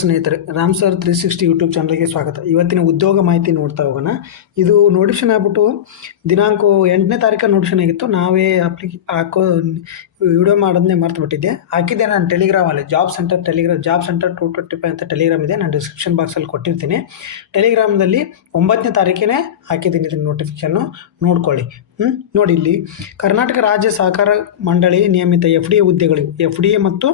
ಸ್ನೇಹಿತರೆ, Ram sir 360 YouTube ಚಾನಲ್ಗೆ ಸ್ವಾಗತ. ಇವತ್ತಿನ ಉದ್ಯೋಗ ಮಾಹಿತಿ ನೋಡ್ತಾ ಹೋಗೋಣ. ಇದು ನೋಟಿಫಿಕೇಶನ್ ಆಗ್ಬಿಟ್ಟು ದಿನಾಂಕ 8ನೇ ತಾರೀಕು ನೋಟಿಫಿಕೇಶನ್ ಆಗಿತ್ತು. ನಾವೇ ವಿಡಿಯೋ ಮಾಡೋದನ್ನೇ ಮರ್ತು ಬಿಟ್ಟಿದ್ದೆ. ಹಾಕಿದ್ದೆ ನಾನು ಟೆಲಿಗ್ರಾಮಲ್ಲಿ ಜಾಬ್ ಸೆಂಟರ್ 225 ಅಂತ ಟೆಲಿಗ್ರಾಮ್ ಇದೆ. ನಾನು ಡಿಸ್ಕ್ರಿಪ್ಷನ್ ಬಾಕ್ಸಲ್ಲಿ ಕೊಟ್ಟಿರ್ತೀನಿ. ಟೆಲಿಗ್ರಾಮ್ದಲ್ಲಿ 9ನೇ ತಾರೀಕಿನೇ ಹಾಕಿದ್ದೀನಿ ಇದನ್ನು ನೋಟಿಫಿಕೇಶನ್ನು, ನೋಡ್ಕೊಳ್ಳಿ. ನೋಡಿ, ಇಲ್ಲಿ ಕರ್ನಾಟಕ ರಾಜ್ಯ ಸಹಕಾರ ಮಂಡಳಿ ನಿಯಮಿತ FDA ಹುದ್ದೆಗಳಿವೆ. FDA ಮತ್ತು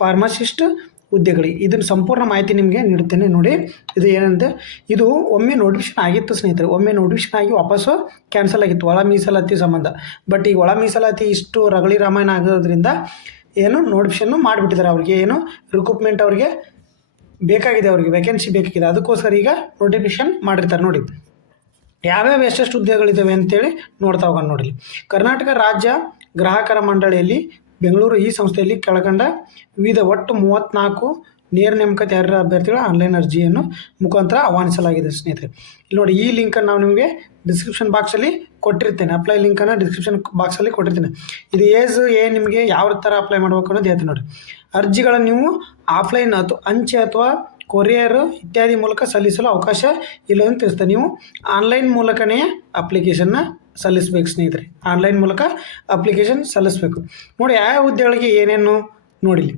ಫಾರ್ಮಸಿಸ್ಟ್ ಹುದ್ದೆಗಳಿಗೆ ಇದನ್ನು ಸಂಪೂರ್ಣ ಮಾಹಿತಿ ನಿಮಗೆ ನೀಡುತ್ತೇನೆ. ನೋಡಿ, ಇದು ಏನಂತೆ, ಇದು ಒಮ್ಮೆ ನೋಟಿಫಿಕೇಶನ್ ಆಗಿತ್ತು ಸ್ನೇಹಿತರೆ. ಒಮ್ಮೆ ನೋಟಿಫಿಕೇಶನ್ ಆಗಿ ವಾಪಸ್ಸು ಕ್ಯಾನ್ಸಲ್ ಆಗಿತ್ತು ಒಳ ಮೀಸಲಾತಿ ಸಂಬಂಧ. ಬಟ್ ಈಗ ಒಳ ಮೀಸಲಾತಿ ಇಷ್ಟು ರಗಳಿ ರಾಮಾಯಣ ಆಗೋದ್ರಿಂದ ಏನು ನೋಟಿಫಿಕೇಶನ್ನು ಮಾಡಿಬಿಟ್ಟಿದ್ದಾರೆ. ಅವ್ರಿಗೆ ಏನು ರಿಕ್ರೂಟ್ಮೆಂಟ್ ಅವ್ರಿಗೆ ಬೇಕಾಗಿದೆ, ಅವ್ರಿಗೆ ವೇಕೆನ್ಸಿ ಬೇಕಾಗಿದೆ, ಅದಕ್ಕೋಸ್ಕರ ಈಗ ನೋಟಿಫಿಕೇಶನ್ ಮಾಡಿರ್ತಾರೆ. ನೋಡಿ, ಯಾವ್ಯಾವ ಎಷ್ಟೆಷ್ಟು ಹುದ್ದೆಗಳಿದ್ದಾವೆ ಅಂತೇಳಿ ನೋಡ್ತಾ ಹೋಗೋಣ. ನೋಡಿ, ಕರ್ನಾಟಕ ರಾಜ್ಯ ಗ್ರಾಹಕರ ಮಂಡಳಿಯಲ್ಲಿ ಬೆಂಗಳೂರು ಈ ಸಂಸ್ಥೆಯಲ್ಲಿ ಕೆಳಕಂಡ ವಿವಿಧ ಒಟ್ಟು 34 ನೇರ ನೇಮಕಾತಿ ಅಭ್ಯರ್ಥಿಗಳ ಆನ್ಲೈನ್ ಅರ್ಜಿಯನ್ನು ಮುಖಾಂತರ ಆಹ್ವಾನಿಸಲಾಗಿದೆ ಸ್ನೇಹಿತರೆ. ಇಲ್ಲಿ ನೋಡಿ, ಈ ಲಿಂಕನ್ನು ನಾವು ನಿಮಗೆ ಡಿಸ್ಕ್ರಿಪ್ಷನ್ ಬಾಕ್ಸಲ್ಲಿ ಕೊಟ್ಟಿರ್ತೇನೆ. ಅಪ್ಲೈ ಲಿಂಕನ್ನು ಡಿಸ್ಕ್ರಿಪ್ಷನ್ ಬಾಕ್ಸಲ್ಲಿ ಕೊಟ್ಟಿರ್ತೇನೆ. ಇದು ನಿಮಗೆ ಯಾವ ಥರ ಅಪ್ಲೈ ಮಾಡಬೇಕು ಅನ್ನೋದು ಹೇಳ್ತೀನಿ. ನೋಡಿ, ಅರ್ಜಿಗಳನ್ನು ನೀವು ಆಫ್ಲೈನ್ ಅಥವಾ ಅಂಚೆ ಅಥವಾ ಕೊರಿಯರ್ ಇತ್ಯಾದಿ ಮೂಲಕ ಸಲ್ಲಿಸಲು ಅವಕಾಶ ಇಲ್ಲದಂತ ತಿಳಿಸ್ತಾರೆ. ನೀವು ಆನ್ಲೈನ್ ಮೂಲಕನೇ ಅಪ್ಲಿಕೇಶನ್ನ ಸಲ್ಲಿಸಬೇಕು ಸ್ನೇಹಿತರೆ. ಆನ್ಲೈನ್ ಮೂಲಕ ಅಪ್ಲಿಕೇಶನ್ ಸಲ್ಲಿಸಬೇಕು. ನೋಡಿ, ಯಾವ ಹುದ್ದೆಗಳಿಗೆ ಏನೇನು ನೋಡಿಲಿ.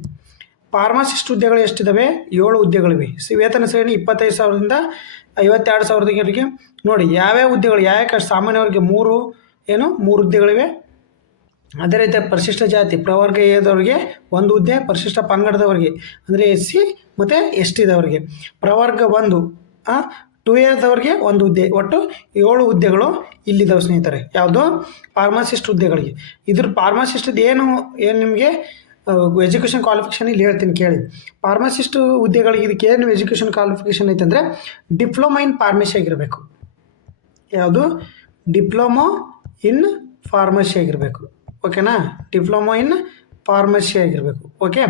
ಫಾರ್ಮಸಿಸ್ಟ್ ಹುದ್ದೆಗಳು ಎಷ್ಟಿದ್ದಾವೆ? 7 ಹುದ್ದೆಗಳಿವೆ. ವೇತನ ಶ್ರೇಣಿ 25,000ದಿಂದ 52,000ವರೆಗೆ. ನೋಡಿ, ಯಾವ್ಯಾವ ಹುದ್ದೆಗಳು, ಯಾವ್ಯಾವ ಸಾಮಾನ್ಯವರಿಗೆ 3 ಹುದ್ದೆಗಳಿವೆ. ಅದೇ ರೀತಿ ಪರಿಶಿಷ್ಟ ಜಾತಿ ಪ್ರವರ್ಗ ಎದವರಿಗೆ 1 ಹುದ್ದೆ, ಪರಿಶಿಷ್ಟ ಪಂಗಡದವರಿಗೆ ಅಂದರೆ SC ಮತ್ತು ST ದವರಿಗೆ ಪ್ರವರ್ಗ 1, 2Aದವ್ರಿಗೆ 1 ಹುದ್ದೆ. ಒಟ್ಟು 7 ಹುದ್ದೆಗಳು ಇಲ್ಲಿದ್ದಾವೆ ಸ್ನೇಹಿತರೆ. ಯಾವುದು? ಫಾರ್ಮಸಿಸ್ಟ್ ಹುದ್ದೆಗಳಿಗೆ. ಇದ್ರ ಫಾರ್ಮಸಿಸ್ಟ್ದು ಏನು ನಿಮಗೆ ಎಜುಕೇಷನ್ ಕ್ವಾಲಿಫಿಕೇಷನ್ ಇಲ್ಲಿ ಹೇಳ್ತೀನಿ ಕೇಳಿ. ಫಾರ್ಮಸಿಸ್ಟ್ ಹುದ್ದೆಗಳಿಗೆ ಇದಕ್ಕೆ ಏನು ಎಜುಕೇಷನ್ ಕ್ವಾಲಿಫಿಕೇಷನ್ ಐತಂದರೆ ಡಿಪ್ಲೊಮಾ ಇನ್ ಫಾರ್ಮಸಿ ಆಗಿರಬೇಕು. ಯಾವುದು? ಡಿಪ್ಲೊಮೊ ಇನ್ ಫಾರ್ಮಸಿ ಆಗಿರಬೇಕು. ಓಕೆನಾ? ಡಿಪ್ಲೊಮೊ ಇನ್ ಫಾರ್ಮಸಿ ಆಗಿರಬೇಕು. ಓಕೆ.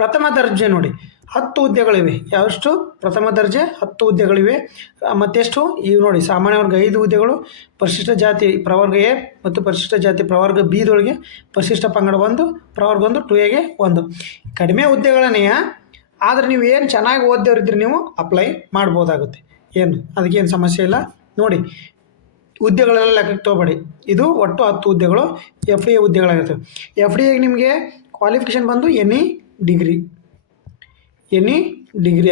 ಪ್ರಥಮ ದರ್ಜೆ ನೋಡಿ 10 ಹುದ್ದೆಗಳಿವೆ. ಯಾವಷ್ಟು? ಪ್ರಥಮ ದರ್ಜೆ 10 ಹುದ್ದೆಗಳಿವೆ. ಮತ್ತೆಷ್ಟು? ಇವು ನೋಡಿ, ಸಾಮಾನ್ಯ ವರ್ಗ 5 ಹುದ್ದೆಗಳು, ಪರಿಶಿಷ್ಟ ಜಾತಿ ಪ್ರವರ್ಗ A ಮತ್ತು ಪರಿಶಿಷ್ಟ ಜಾತಿ ಪ್ರವರ್ಗ Bದೊಳಗೆ ಪರಿಶಿಷ್ಟ ಪಂಗಡ 1, ಪ್ರವರ್ಗ 1 2Aಗೆ 1. ಕಡಿಮೆ ಹುದ್ದೆಗಳನ್ನೇ, ಆದರೆ ನೀವು ಏನು ಚೆನ್ನಾಗಿ ಓದಿದವರಿದ್ರೆ ನೀವು ಅಪ್ಲೈ ಮಾಡ್ಬೋದಾಗುತ್ತೆ. ಅದಕ್ಕೇನು ಸಮಸ್ಯೆ ಇಲ್ಲ. ನೋಡಿ, ಹುದ್ದೆಗಳೆಲ್ಲ ಲೆಕ್ಕಕ್ಕೆ ತೊಗೊಬೇಡಿ. ಇದು ಒಟ್ಟು 10 ಹುದ್ದೆಗಳು FDA ಹುದ್ದೆಗಳಾಗಿರ್ತವೆ. FDAಗೆ ನಿಮಗೆ ಕ್ವಾಲಿಫಿಕೇಷನ್ ಬಂದು ಎನಿ ಡಿಗ್ರಿ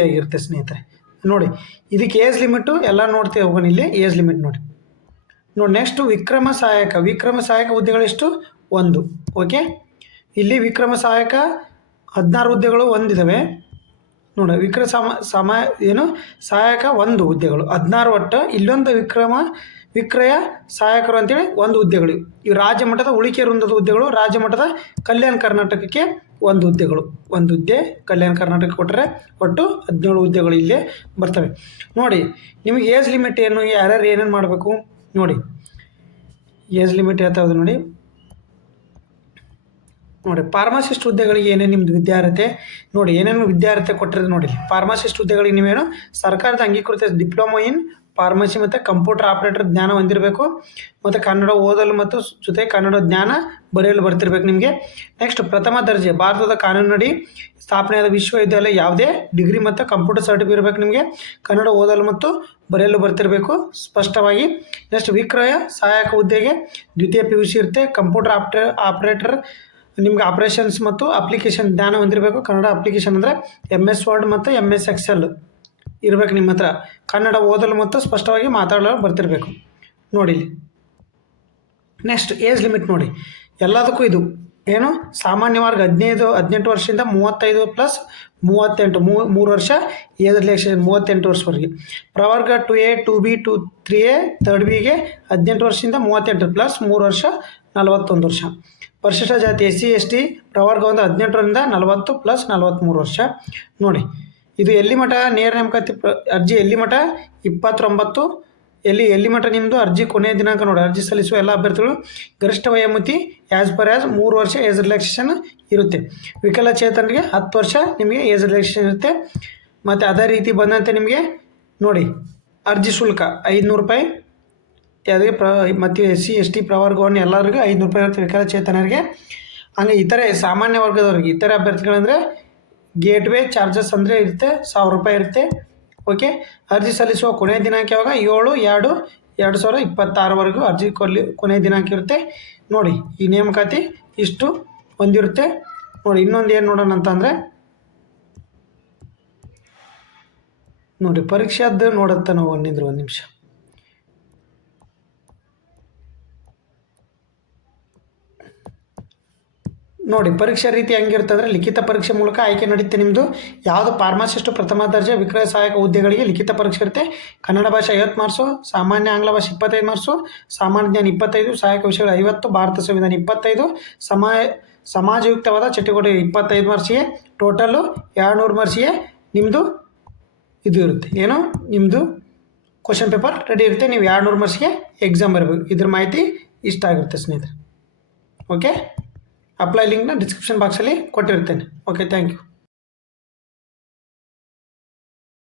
ಆಗಿರುತ್ತೆ ಸ್ನೇಹಿತರೆ. ನೋಡಿ, ಇದಕ್ಕೆ ಏಜ್ ಲಿಮಿಟು ಎಲ್ಲ ನೋಡ್ತೀವಿ ಹೋಗೋಣ. ಇಲ್ಲಿ ಏಜ್ ಲಿಮಿಟ್ ನೋಡಿ. ನೆಕ್ಸ್ಟು ವಿಕ್ರಮ ಸಹಾಯಕ ಹುದ್ದೆಗಳೆಷ್ಟು? 1. ಓಕೆ. ಇಲ್ಲಿ ವಿಕ್ರಮ ಸಹಾಯಕ 16 ಹುದ್ದೆಗಳು ಹೊಂದಿದ್ದಾವೆ. ನೋಡಿ, ಸಹಾಯಕ 1 ಹುದ್ದೆಗಳು 16 ಒಟ್ಟು. ಇಲ್ಲೊಂದು ವಿಕ್ರಯ ಸಹಾಯಕರು ಅಂತೇಳಿ 1 ಹುದ್ದೆಗಳು. ಇವು ರಾಜ್ಯ ಮಟ್ಟದ ಉಳಿಕೆ ವೃಂದದ ಹುದ್ದೆಗಳು. ರಾಜ್ಯ ಮಟ್ಟದ ಕಲ್ಯಾಣ ಕರ್ನಾಟಕಕ್ಕೆ 1 ಹುದ್ದೆಗಳು. 1 ಹುದ್ದೆ ಕಲ್ಯಾಣ ಕರ್ನಾಟಕ ಕೊಟ್ಟರೆ ಒಟ್ಟು 17 ಹುದ್ದೆಗಳು ಇಲ್ಲೇ ಬರ್ತವೆ. ನೋಡಿ, ನಿಮಗೆ ಏಜ್ ಲಿಮಿಟ್ ಏನು, ಯಾರ್ಯಾರು ಏನೇನು ಮಾಡಬೇಕು ನೋಡಿ. ಏಜ್ ಲಿಮಿಟ್ ಹೇಳ್ತಾವೆ ನೋಡಿ. ಫಾರ್ಮಸಿಸ್ಟ್ ಹುದ್ದೆಗಳಿಗೆ ಏನೇನು ನಿಮ್ಮದು ವಿದ್ಯಾರ್ಹತೆ ನೋಡಿ, ಏನೇನು ವಿದ್ಯಾರ್ಹತೆ ಕೊಟ್ಟಿರೋದು ನೋಡಿ. ಫಾರ್ಮಸಿಸ್ಟ್ ಹುದ್ದೆಗಳಿಗೆ ನೀವೇನು ಸರ್ಕಾರದ ಅಂಗೀಕೃತ ಡಿಪ್ಲೊಮಾ ಇನ್ ಫಾರ್ಮಸಿ ಮತ್ತು ಕಂಪ್ಯೂಟರ್ ಆಪ್ರೇಟರ್ ಜ್ಞಾನ ಹೊಂದಿರಬೇಕು. ಮತ್ತು ಕನ್ನಡ ಓದಲು ಮತ್ತು ಜೊತೆ ಕನ್ನಡ ಜ್ಞಾನ ಬರೆಯಲು ಬರ್ತಿರ್ಬೇಕು ನಿಮಗೆ. ನೆಕ್ಸ್ಟ್, ಪ್ರಥಮ ದರ್ಜೆ ಭಾರತದ ಕಾನೂನಡಿ ಸ್ಥಾಪನೆಯಾದ ವಿಶ್ವವಿದ್ಯಾಲಯ ಯಾವುದೇ ಡಿಗ್ರಿ ಮತ್ತು ಕಂಪ್ಯೂಟರ್ ಸರ್ಟಿಫಿಕೇಟ್ ಇರಬೇಕು ನಿಮಗೆ. ಕನ್ನಡ ಓದಲು ಮತ್ತು ಬರೆಯಲು ಬರ್ತಿರಬೇಕು ಸ್ಪಷ್ಟವಾಗಿ. ನೆಕ್ಸ್ಟ್, ವಿಕ್ರಯ ಸಹಾಯಕ ಹುದ್ದೆಗೆ ದ್ವಿತೀಯ PUC ಇರುತ್ತೆ. ಕಂಪ್ಯೂಟರ್ ಆಪ್ರೇಟರ್ ನಿಮ್ಗೆ ಆಪ್ರೇಷನ್ಸ್ ಮತ್ತು ಅಪ್ಲಿಕೇಶನ್ ಜ್ಞಾನ ಹೊಂದಿರಬೇಕು. ಕನ್ನಡ ಅಪ್ಲಿಕೇಶನ್ ಅಂದರೆ MS ವರ್ಡ್ ಮತ್ತು MS ಎಕ್ಸೆಲ್ ಇರಬೇಕು ನಿಮ್ಮ ಹತ್ರ. ಕನ್ನಡ ಓದಲು ಮತ್ತು ಸ್ಪಷ್ಟವಾಗಿ ಮಾತಾಡಲು ಬರ್ತಿರಬೇಕು ನೋಡಿ ಇಲ್ಲಿ. ನೆಕ್ಸ್ಟ್, ಏಜ್ ಲಿಮಿಟ್ ನೋಡಿ. ಎಲ್ಲದಕ್ಕೂ ಇದು ಏನು ಸಾಮಾನ್ಯವಾಗಿ 18 ವರ್ಷದಿಂದ 35 ಪ್ಲಸ್ 38 3 ವರ್ಷ ಏಜ್ ರಿಲ್ಯಾಕ್ಸೇಷನ್ 38 ವರ್ಷವರೆಗೆ. ಪ್ರವರ್ಗ 2A 2B 3A 3Bಗೆ 18 ವರ್ಷದಿಂದ 38 ಪ್ಲಸ್ 3 ವರ್ಷ 41 ವರ್ಷ. ಪರಿಶಿಷ್ಟ ಜಾತಿ SC ST ಪ್ರವರ್ಗ 1 18ರಿಂದ 40 ಪ್ಲಸ್ 43 ವರ್ಷ. ನೋಡಿ, ಇದು ಎಲ್ಲಿ ಮಠ ನೇರ ನೇಮಕಾತಿ ಅರ್ಜಿ ಎಲ್ಲಿ ಮಠ 29 ಎಲ್ಲಿ ಮಠ ನಿಮ್ಮದು ಅರ್ಜಿ ಕೊನೆಯ ದಿನಾಂಕ ನೋಡಿ. ಅರ್ಜಿ ಸಲ್ಲಿಸುವ ಎಲ್ಲ ಅಭ್ಯರ್ಥಿಗಳು ಗರಿಷ್ಠ ವಯೋಮಿತಿ ಆ್ಯಸ್ 3 ವರ್ಷ ಏಜ್ ರಿಲ್ಯಾಕ್ಸೇಷನ್ ಇರುತ್ತೆ. ವಿಕಲಚೇತನರಿಗೆ 10 ವರ್ಷ ನಿಮಗೆ ಏಜ್ ರಿಲ್ಯಾಕ್ಸೇಷನ್ ಇರುತ್ತೆ. ಮತ್ತು ಅದೇ ರೀತಿ ಬಂದಂತೆ ನಿಮಗೆ ನೋಡಿ, ಅರ್ಜಿ ಶುಲ್ಕ 500 ರೂಪಾಯಿ ಯಾವುದೇ ಮತ್ತು SC ST ಪ್ರವರ್ಗವನ್ನು ಎಲ್ಲರಿಗೂ 500 ರೂಪಾಯಿ ಇರುತ್ತೆ ವಿಕಲಚೇತನರಿಗೆ. ಹಂಗೆ ಇತರೆ ಸಾಮಾನ್ಯ ವರ್ಗದವ್ರಿಗೆ, ಇತರೆ ಅಭ್ಯರ್ಥಿಗಳಂದರೆ ಗೇಟ್ವೇ ಚಾರ್ಜಸ್ ಅಂದರೆ ಇರುತ್ತೆ, 1000 ರೂಪಾಯಿ ಇರುತ್ತೆ. ಓಕೆ, ಅರ್ಜಿ ಸಲ್ಲಿಸುವ ಕೊನೆಯ ದಿನಾಂಕ ಯಾವಾಗ? 7/2/2026ವರೆಗೂ ಅರ್ಜಿ ಕೊನೆಯ ದಿನಾಂಕ ಇರುತ್ತೆ. ನೋಡಿ, ಈ ನೇಮಕಾತಿ ಇಷ್ಟು ಹೊಂದಿರುತ್ತೆ. ನೋಡಿ, ಇನ್ನೊಂದು ಏನು ನೋಡೋಣ ಅಂತಂದರೆ, ನೋಡಿ ಪರೀಕ್ಷೆದ್ದು ನೋಡುತ್ತೆ. ನಾವು ಒಂದು ನಿಮಿಷ. ನೋಡಿ, ಪರೀಕ್ಷಾ ರೀತಿ ಹೆಂಗಿರುತ್ತೆ ಅಂದರೆ, ಲಿಖಿತ ಪರೀಕ್ಷೆ ಮೂಲಕ ಆಯ್ಕೆ ನಡೆಯುತ್ತೆ ನಿಮ್ಮದು. ಯಾವುದು ಫಾರ್ಮಸಿಸ್ಟು ಪ್ರಥಮ ದರ್ಜೆ ವಿಕ್ರಯ ಸಹಾಯಕ ಹುದ್ದೆಗಳಿಗೆ ಲಿಖಿತ ಪರೀಕ್ಷೆ ಇರುತ್ತೆ. ಕನ್ನಡ ಭಾಷೆ 50 ಮಾರ್ಕ್ಸು, ಸಾಮಾನ್ಯ ಆಂಗ್ಲ ಭಾಷೆ 25 ಮಾರ್ಕ್ಸು, ಸಾಮಾನ್ಯ ಜ್ಞಾನ 25, ಸಹಾಯಕ ವಿಷಯಗಳು 50, ಭಾರತ ಸಂವಿಧಾನ 25, ಸಮಾಜಯುಕ್ತವಾದ ಚಟುವಟಿಕೆ 25 ಮಾರ್ಕ್ಸಿಗೆ, ಟೋಟಲ್ಲು 200 ಮಾರ್ಕ್ಸಿಗೆ ನಿಮ್ಮದು ಇದು ಇರುತ್ತೆ. ಏನು, ನಿಮ್ಮದು ಕ್ವಶನ್ ಪೇಪರ್ ರೆಡಿ ಇರುತ್ತೆ. ನೀವು 200 ಮಾರ್ಕ್ಸಿಗೆ ಎಕ್ಸಾಮ್ ಬರಬೇಕು. ಇದ್ರ ಮಾಹಿತಿ ಇಷ್ಟ ಆಗಿರುತ್ತೆ ಸ್ನೇಹಿತರೆ. ಓಕೆ, ಅಪ್ಲೈ ಲಿಂಕ್ನ ಡಿಸ್ಕ್ರಿಪ್ಷನ್ ಬಾಕ್ಸಲ್ಲಿ ಕೊಟ್ಟಿರ್ತೇನೆ. Okay, thank you.